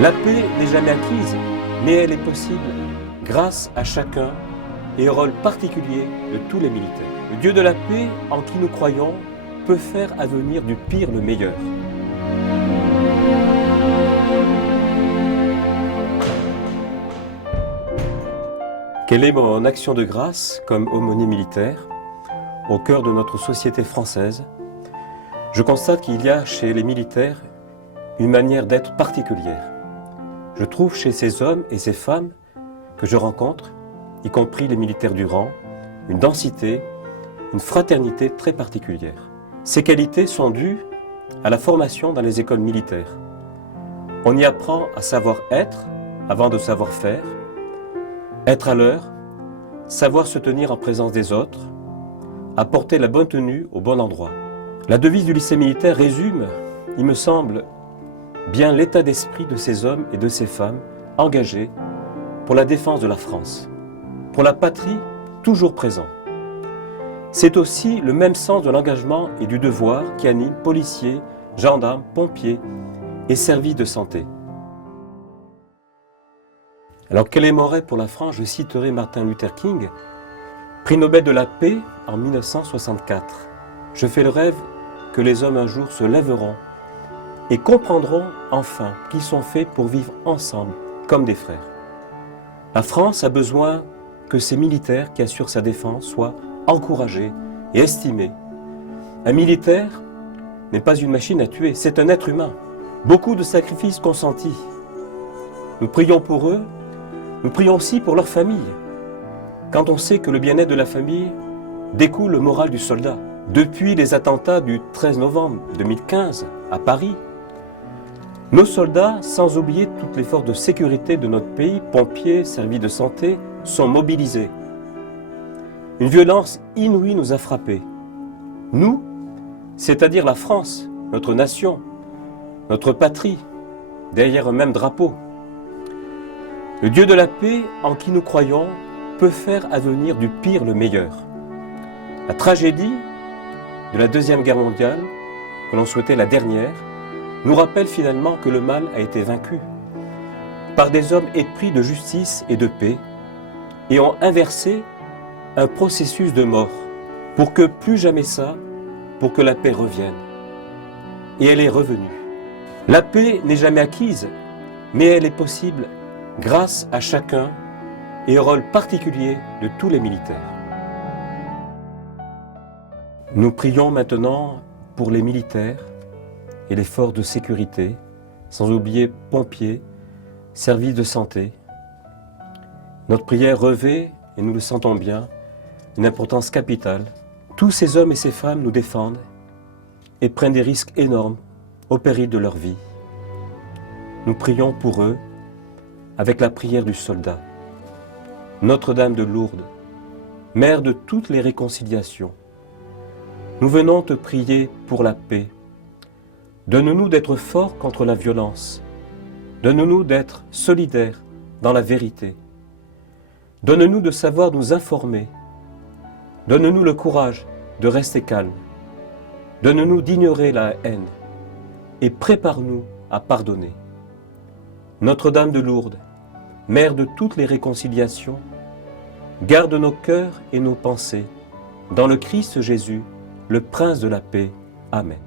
La paix n'est jamais acquise, mais elle est possible grâce à chacun et au rôle particulier de tous les militaires. Le Dieu de la paix, en qui nous croyons, peut faire advenir du pire le meilleur. Quelle est mon action de grâce comme aumônier militaire au cœur de notre société française? Je constate qu'il y a chez les militaires une manière d'être particulière. Je trouve chez ces hommes et ces femmes que je rencontre, y compris les militaires du rang, une densité, une fraternité très particulière. Ces qualités sont dues à la formation dans les écoles militaires. On y apprend à savoir être avant de savoir faire, être à l'heure, savoir se tenir en présence des autres, apporter la bonne tenue au bon endroit. La devise du lycée militaire résume, il me semble, bien l'état d'esprit de ces hommes et de ces femmes engagés pour la défense de la France, pour la patrie toujours présent. C'est aussi le même sens de l'engagement et du devoir qui anime policiers, gendarmes, pompiers et services de santé. Alors quel est mon rêve pour la France? Je citerai Martin Luther King, prix Nobel de la paix en 1964. Je fais le rêve que les hommes un jour se lèveront et comprendront enfin qu'ils sont faits pour vivre ensemble comme des frères. La France a besoin que ces militaires qui assurent sa défense soient encouragés et estimés. Un militaire n'est pas une machine à tuer, c'est un être humain. Beaucoup de sacrifices consentis. Nous prions pour eux, nous prions aussi pour leur famille. Quand on sait que le bien-être de la famille découle le moral du soldat. Depuis les attentats du 13 novembre 2015 à Paris, nos soldats, sans oublier toutes les forces de sécurité de notre pays, pompiers, services de santé, sont mobilisés. Une violence inouïe nous a frappés. Nous, c'est-à-dire la France, notre nation, notre patrie, derrière un même drapeau. Le Dieu de la paix, en qui nous croyons, peut faire advenir du pire le meilleur. La tragédie de la Deuxième Guerre mondiale, que l'on souhaitait la dernière, nous rappelle finalement que le mal a été vaincu par des hommes épris de justice et de paix et ont inversé un processus de mort pour que plus jamais ça, pour que la paix revienne. Et elle est revenue. La paix n'est jamais acquise, mais elle est possible grâce à chacun et au rôle particulier de tous les militaires. Nous prions maintenant pour les militaires et les forces de sécurité, sans oublier pompiers, services de santé. Notre prière revêt, et nous le sentons bien, une importance capitale. Tous ces hommes et ces femmes nous défendent et prennent des risques énormes au péril de leur vie. Nous prions pour eux avec la prière du soldat. Notre-Dame de Lourdes, Mère de toutes les réconciliations, nous venons te prier pour la paix. Donne-nous d'être forts contre la violence. Donne-nous d'être solidaires dans la vérité. Donne-nous de savoir nous informer. Donne-nous le courage de rester calme. Donne-nous d'ignorer la haine et prépare-nous à pardonner. Notre-Dame de Lourdes, Mère de toutes les réconciliations, garde nos cœurs et nos pensées dans le Christ Jésus, le Prince de la paix. Amen.